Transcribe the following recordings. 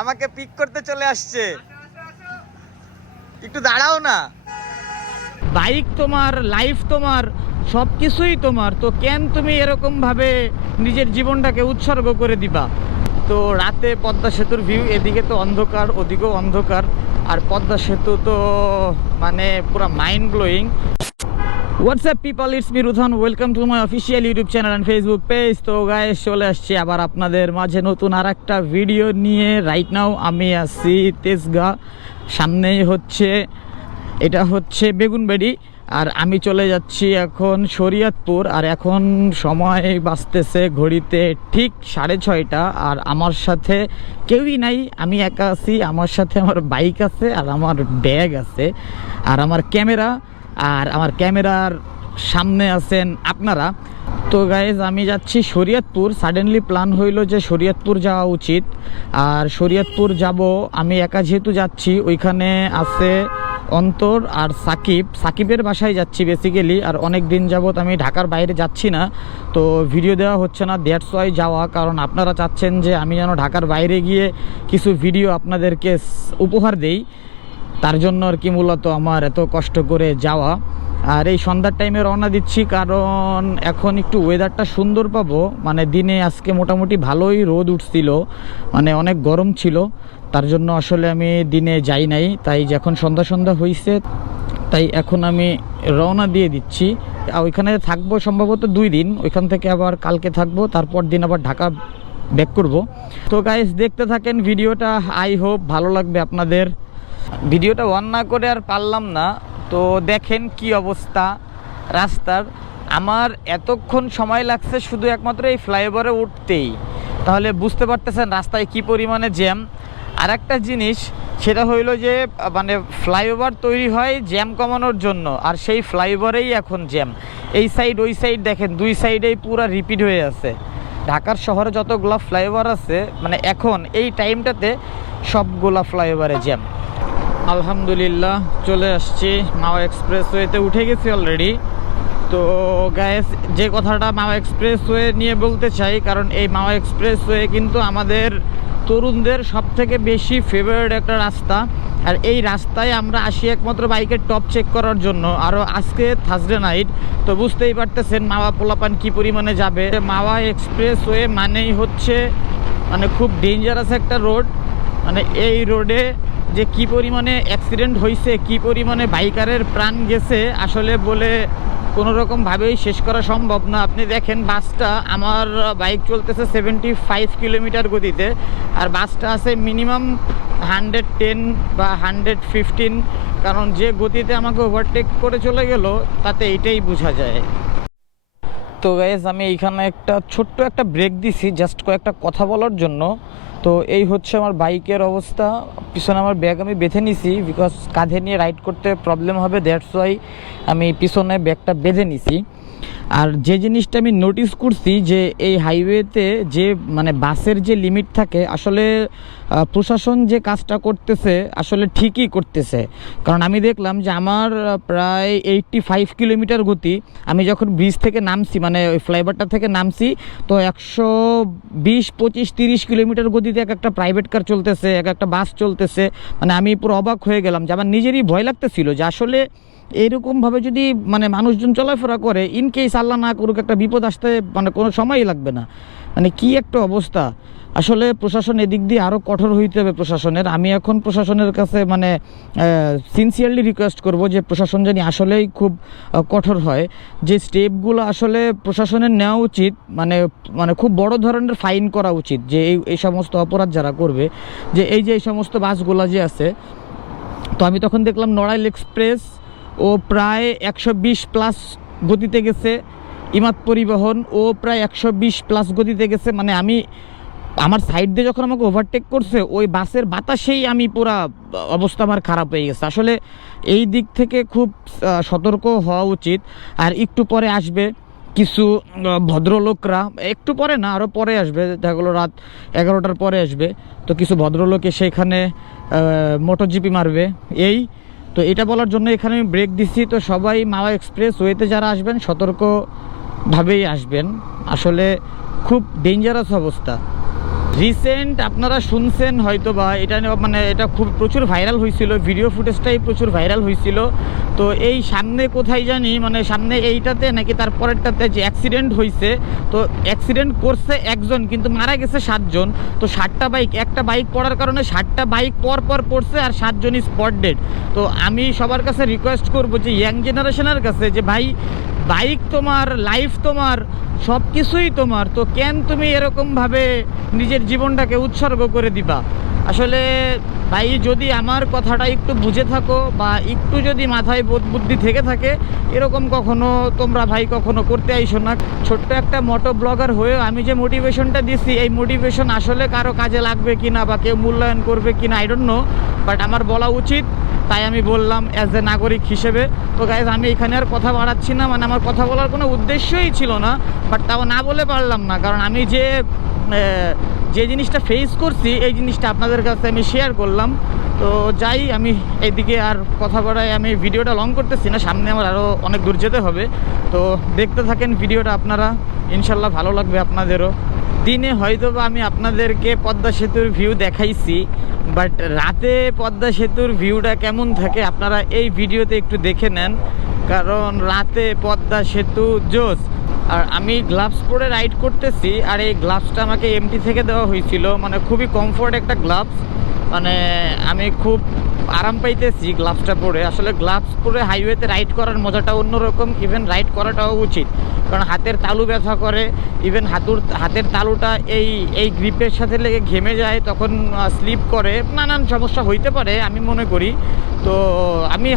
আমাকে পিক করতে চলে আসছে। একটু দাঁড়াও না। বাইক তোমার, লাইফ তোমার, সবকিছুই তোমার, তো কেন তুমি এরকম ভাবে নিজের জীবনটাকে উৎসর্গ করে দিবা? তো রাতে পদ্মা সেতুর ভিউ, এদিকে তো অন্ধকার, ওদিকেও অন্ধকার, আর পদ্মা সেতু তো মানে পুরো mind blowing. WhatsApp people, it's me Rudhan, welcome to my official YouTube channel and Facebook page. তো গাইস, চলে আসছি আবার আপনাদের মাঝে নতুন আর একটা ভিডিও নিয়ে। রাইট নাও আমি আছি তেজগাঁ, সামনেই এটা হচ্ছে বেগুনবাড়ি, আর আমি চলে যাচ্ছি এখন শরীয়তপুর। আর এখন সময় বাজতেছে ঘড়িতে ঠিক 6:30, আর আমার সাথে কেউই নাই, আমি একা আছি। আমার সাথে আমার বাইক আছে, আর আমার ব্যাগ আছে, আর আমার ক্যামেরা, আর আমার ক্যামেরার সামনে আছেন আপনারা। তো গাইজ, আমি যাচ্ছি শরীয়তপুর। সাডেনলি প্ল্যান হইলো যে শরীয়তপুর যাওয়া উচিত, আর শরীয়তপুর যাব আমি একা যেহেতু যাচ্ছি। ওইখানে আছে অন্তর আর সাকিবের বাসায় যাচ্ছি বেসিক্যালি। আর অনেক দিন যাবত আমি ঢাকার বাইরে যাচ্ছি না, তো ভিডিও দেওয়া হচ্ছে না, দ্যাটস ওয়াই যাওয়া। কারণ আপনারা চাচ্ছেন যে আমি যেন ঢাকার বাইরে গিয়ে কিছু ভিডিও আপনাদেরকে উপহার দেই, তার জন্য আর কি মূলত আমার এত কষ্ট করে যাওয়া। আর এই সন্ধ্যার টাইমে রওনা দিচ্ছি, কারণ এখন একটু ওয়েদারটা সুন্দর পাবো। মানে দিনে আজকে মোটামুটি ভালোই রোদ উঠছিল, মানে অনেক গরম ছিল, তার জন্য আসলে আমি দিনে যাই নাই। তাই যখন সন্ধ্যা হয়েছে, তাই এখন আমি রওনা দিয়ে দিচ্ছি। ওইখানে থাকবো সম্ভবত 2 দিন, ওইখান থেকে আবার কালকে থাকবো, তারপর দিন আবার ঢাকা ব্যাক করব। তো গাইস, দেখতে থাকেন ভিডিওটা, আই হোপ ভালো লাগবে আপনাদের। ভিডিওটা অন না করে আর পারলাম না, তো দেখেন কি অবস্থা রাস্তার। আমার এতক্ষণ সময় লাগছে শুধু একমাত্র এই ফ্লাইওভারে উঠতেই, তাহলে বুঝতে পারতেছেন রাস্তায় কি পরিমাণে জ্যাম। আর একটা জিনিস, সেটা হইলো যে মানে ফ্লাইওভার তৈরি হয় জ্যাম কমানোর জন্য, আর সেই ফ্লাইওভারেই এখন জ্যাম। এই সাইড ওই সাইড দেখেন, 2 সাইডেই পুরো রিপিট হয়ে আছে। ঢাকার শহরে যতগুলা ফ্লাইওভার আছে, মানে এখন এই টাইমটাতে সবগুলা ফ্লাইওভারে জ্যাম। আলহামদুলিল্লাহ চলে আসছি, মাওয়া এক্সপ্রেসওয়েতে উঠে গেছি অলরেডি। তো গাইস, যে কথাটা মাওয়া এক্সপ্রেসওয়ে নিয়ে বলতে চাই, কারণ এই মাওয়া এক্সপ্রেসওয়ে কিন্তু আমাদের তরুণদের সবথেকে বেশি ফেভারিট একটা রাস্তা। আর এই রাস্তায় আমরা আসি একমাত্র বাইকের টপ চেক করার জন্য। আরও আজকে থার্সডে নাইট, তো বুঝতেই পারতেছেন মাওয়া পোলাপান কি পরিমাণে যাবে। মাওয়া এক্সপ্রেসওয়ে মানেই হচ্ছে মানে খুব ডেঞ্জারাস একটা রোড। মানে এই রোডে যে কি পরিমাণে অ্যাক্সিডেন্ট হয়েছে, কি পরিমাণে বাইকারের প্রাণ গেছে, আসলে বলে কোনো রকমভাবেই শেষ করা সম্ভব না। আপনি দেখেন বাসটা, আমার বাইক চলতেছে 75 কিলোমিটার গতিতে, আর বাসটা আছে মিনিমাম 110 বা 115, কারণ যে গতিতে আমাকে ওভারটেক করে চলে গেল তাতে এইটাই বোঝা যায়। তো গাইস, আমি এইখানে একটা ছোট্ট একটা ব্রেক দিছি জাস্ট কয়েকটা কথা বলার জন্য। তো এই হচ্ছে আমার বাইকের অবস্থা। পিছনে আমার ব্যাগ আমি বেঁধে নিছি, বিকজ কাঁধে নিয়ে রাইড করতে প্রবলেম হবে, দ্যাটস ওয়াই আমি পিছনে ব্যাগটা বেঁধে নিছি। আর যে জিনিসটা আমি নোটিস করছি, যে এই হাইওয়েতে যে মানে বাসের যে লিমিট থাকে, আসলে প্রশাসন যে কাজটা করতেছে আসলে ঠিকই করতেছে। কারণ আমি দেখলাম যে আমার প্রায় 85 কিলোমিটার গতি, আমি যখন ব্রিজ থেকে নামছি, মানে ওই ফ্লাইওভারটা থেকে নামছি, তো 120, 25, 30 কিলোমিটার গতিতে এক একটা প্রাইভেট কার চলতেছে, এক একটা বাস চলতেছে। মানে আমি পুরো অবাক হয়ে গেলাম, যে আমার নিজেরই ভয় লাগতেছিল যে আসলে এইরকমভাবে যদি মানে মানুষজন চলাফেরা করে, ইন কেস আল্লাহ না করুক একটা বিপদ আসতে মানে কোনো সময়ই লাগবে না। মানে কি একটা অবস্থা। আসলে প্রশাসন এদিক দিয়ে আরও কঠোর হইতে হবে প্রশাসনের। আমি এখন প্রশাসনের কাছে মানে সিনসিয়ারলি রিকোয়েস্ট করব যে প্রশাসন জানি আসলেই খুব কঠোর হয়, যে স্টেপগুলো আসলে প্রশাসনের নেওয়া উচিত। মানে মানে খুব বড় ধরনের ফাইন করা উচিত, যে এই সমস্ত অপরাধ যারা করবে, যে এই সমস্ত বাসগুলো যে আছে। তো আমি তখন দেখলাম নড়াইল এক্সপ্রেস ও প্রায় 120+ গতিতে গেছে, ইমাদ পরিবহন ও প্রায় 120+ গতিতে গেছে। মানে আমি আমার সাইড দিয়ে যখন আমাকে ওভারটেক করছে, ওই বাসের বাতাসেই আমি পুরা অবস্থা আমার খারাপ হয়ে গেছে। আসলে এই দিক থেকে খুব সতর্ক হওয়া উচিত। আর একটু পরে আসবে কিছু ভদ্রলোকরা, একটু পরে না আরও পরে আসবে, দেখা গেলো রাত 11টার পরে আসবে। তো কিছু ভদ্রলোক এসে এখানে মোটর জিপি মারবে। তো এটা বলার জন্য এখানে আমি ব্রেক দিছি। তো সবাই মাওয়া এক্সপ্রেস ওয়েতে যারা আসবেন সতর্কভাবেই আসবেন, আসলে খুব ডেঞ্জারাস অবস্থা। রিসেন্ট আপনারা শুনছেন হয়তো বা এটা মানে এটা খুব প্রচুর ভাইরাল হয়েছিল, ভিডিও ফুটেজটাই প্রচুর ভাইরাল হয়েছিল। তো এই সামনে কোথায় জানি মানে সামনে এইটাতে নাকি তার পরেরটাতে যে অ্যাক্সিডেন্ট হয়েছে, তো অ্যাক্সিডেন্ট করছে একজন কিন্তু মারা গেছে 7 জন। তো 7টা বাইক, একটা বাইক পড়ার কারণে 7টা বাইক পর পড়ছে আর 7 জনই স্পট ডেড। তো আমি সবার কাছে রিকোয়েস্ট করবো যে ইয়াং জেনারেশনের কাছে যে ভাই, বাইক তোমার, লাইফ তোমার, সব কিছুই তোমার, তো কেন তুমি এরকমভাবে নিজের জীবনটাকে উৎসর্গ করে দিবা? আসলে ভাই, যদি আমার কথাটা একটু বুঝে থাকো বা একটু যদি মাথায় বোধ বুদ্ধি থেকে থাকে, এরকম কখনো তোমরা ভাই কখনো করতে আইসো না। ছোট্ট একটা মোটো ব্লগার হয়ে আমি যে মোটিভেশনটা দিছি, এই মোটিভেশন আসলে কারো কাজে লাগবে কিনা বা কেউ মূল্যায়ন করবে কিনা আই ডোন্ট নো, বাট আমার বলা উচিত, তাই আমি বললাম অ্যাজ এ নাগরিক হিসেবে। তো গাইজ, আমি এখানে আর কথা বাড়াচ্ছি না, মানে আমার কথা বলার কোনো উদ্দেশ্যই ছিল না, বাট তাও না বলে পারলাম না, কারণ আমি যে জিনিসটা ফেস করছি এই জিনিসটা আপনাদের কাছে আমি শেয়ার করলাম। তো যাই, আমি এইদিকে আর কথা বাড়াই, আমি ভিডিওটা লং করতেছি না, সামনে আমার আরও অনেক দূর যেতে হবে। তো দেখতে থাকেন ভিডিওটা আপনারা, ইনশাল্লাহ ভালো লাগবে আপনাদেরও। দিনে হয়তো বা আমি আপনাদেরকে পদ্মা সেতুর ভিউ দেখাইছি, বাট রাতে পদ্মা সেতুর ভিউটা কেমন থাকে আপনারা এই ভিডিওতে একটু দেখে নেন, কারণ রাতে পদ্মা সেতু জোস। আর আমি গ্লাভস পরে রাইড করতেছি, আর এই গ্লাভসটা আমাকে এমটি থেকে দেওয়া হয়েছিল, মানে খুবই কমফোর্ট একটা গ্লাভস, মানে আমি খুব আরাম পাইতেছি গ্লাভসটা পরে। আসলে গ্লাভস পরে হাইওয়েতে রাইড করার মজাটা অন্যরকম, ইভেন রাইড করাটাও উচিত, কারণ হাতের তালু ব্যথা করে, ইভেন হাতের তালুটা এই গ্রিপের সাথে লেগে ঘেমে যায়, তখন স্লিপ করে, নানান সমস্যা হইতে পারে আমি মনে করি। তো আমি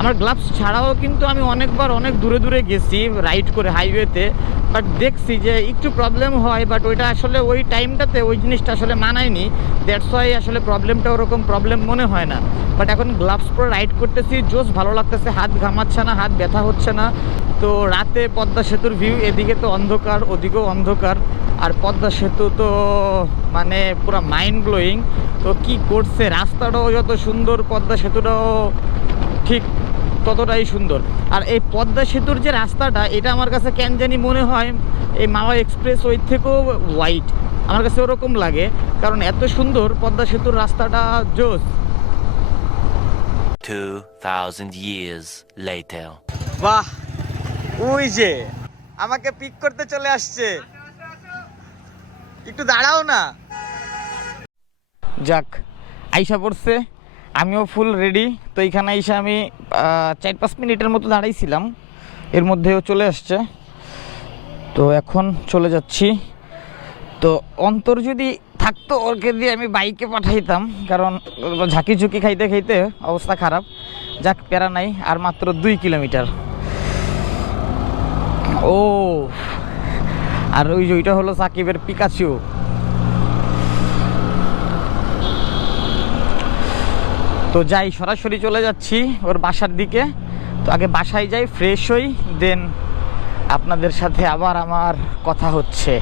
আমার গ্লাভস ছাড়াও কিন্তু আমি অনেকবার অনেক দূরে গেছি রাইড করে হাইওয়েতে, বাট দেখছি যে একটু প্রবলেম হয়, বাট ওইটা আসলে ওই টাইমটাতে ওই জিনিসটা আসলে মানায়নি, দ্যাটস ওয়াই আসলে প্রবলেমটা ওরকম প্রবলেম মনে হয় না। বাট এখন গ্লাভস পরে রাইড করতেছি, জোস ভালো লাগতেছে, হাত ঘামাচ্ছে না, হাত ব্যথা হচ্ছে না। তো রাতে পদ্মা সেতুর ভিউ, এদিকে তো অন্ধকার, ওদিকেও অন্ধকার, আর পদ্মা সেতু তো মানে পুরো মাইন্ড ব্লোয়িং। তো কি করছে, রাস্তাটাও যত সুন্দর, পদ্মা সেতুটাও ঠিক ততটাই সুন্দর। আর এই পদ্মা সেতুর যে রাস্তাটা, এটা আমার কাছে কেন জানি মনে হয় এই মাওয়া এক্সপ্রেস ওই থেকেও হোয়াইট, আমার কাছে ওরকম লাগে, কারণ এত সুন্দর পদ্মা সেতুর রাস্তাটা, জোস। 2000 years later. বাহ, ওই যে আমাকে পিক করতে চলে আসছে, একটু দাঁড়াও না। যাক, আইসা পড়ছে, আমিও ফুল রেডি। তো এইখানে এসে আমি 4-5 মিনিটের মতো দাঁড়াইছিলাম, এর মধ্যেও চলে আসছে। তো এখন চলে যাচ্ছি। তো অন্তর যদি থাকতো, ওকে দিয়ে আমি বাইকে পাঠাইতাম, কারণ ঝাঁকি ঝুঁকি খাইতে খাইতে অবস্থা খারাপ। যাক, প্যারা নাই, আর মাত্র 2 কিলোমিটার। ও, আর ওইটা হলো সাকিবের পিকাচু। তো যাই, সরাসরি চলে যাচ্ছি ওর বাসার দিকে। তো আগে বাসায় যাই, ফ্রেশ হই, দেন আপনাদের সাথে আবার আমার কথা হচ্ছে।